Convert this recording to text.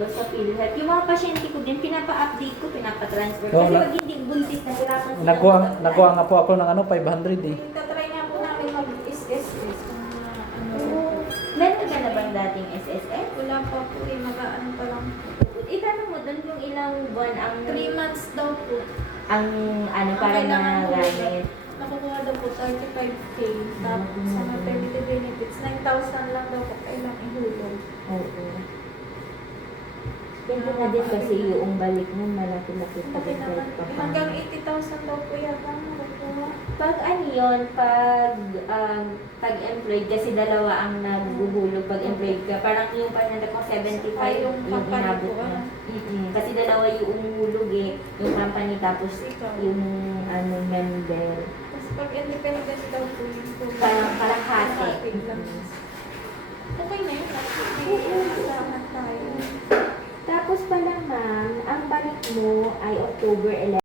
ba sa PhilHealth. Yung mga pasyente ko din, pinapa-update ko, pinapa-transfer. Oo, Kasi na- pag hindi buntis, nahirapan sila. Nagawa nga po ako ng ano, 500 eh. Tatry nga po namin mag-SSS kung ano. Meron ka na bang dating SSS? Wala pa po eh, mag-ano pa lang. Itanong mo doon kung ilang buwan ang 3 months daw po. ang ano para kailangan po, magamit. nakukuha daw po 35K. Tapos sa maternity benefits, 9,000 lang daw po kailangan ihulog. Oo. Depende na din kasi yung balik mo malaki-laki pa Laki din naman. kahit pa paano. Hanggang 80,000 daw po yata nakukuha. Pag ano yun, pag-employed, kasi dalawa ang naghuhulog pag employed ka. Parang yung pananda ko, 75 Ay, yung yung company inabot ko, na. ano? Kasi dalawa yung hulog eh. Yung company tapos Ikaw. yung ano, member. Tapos pag independent daw po yun po. Parang kalahati. Kalahati lang. Okay na yun. Kasama tayo. Tapos pala ma'am, ang balik mo ay October 11.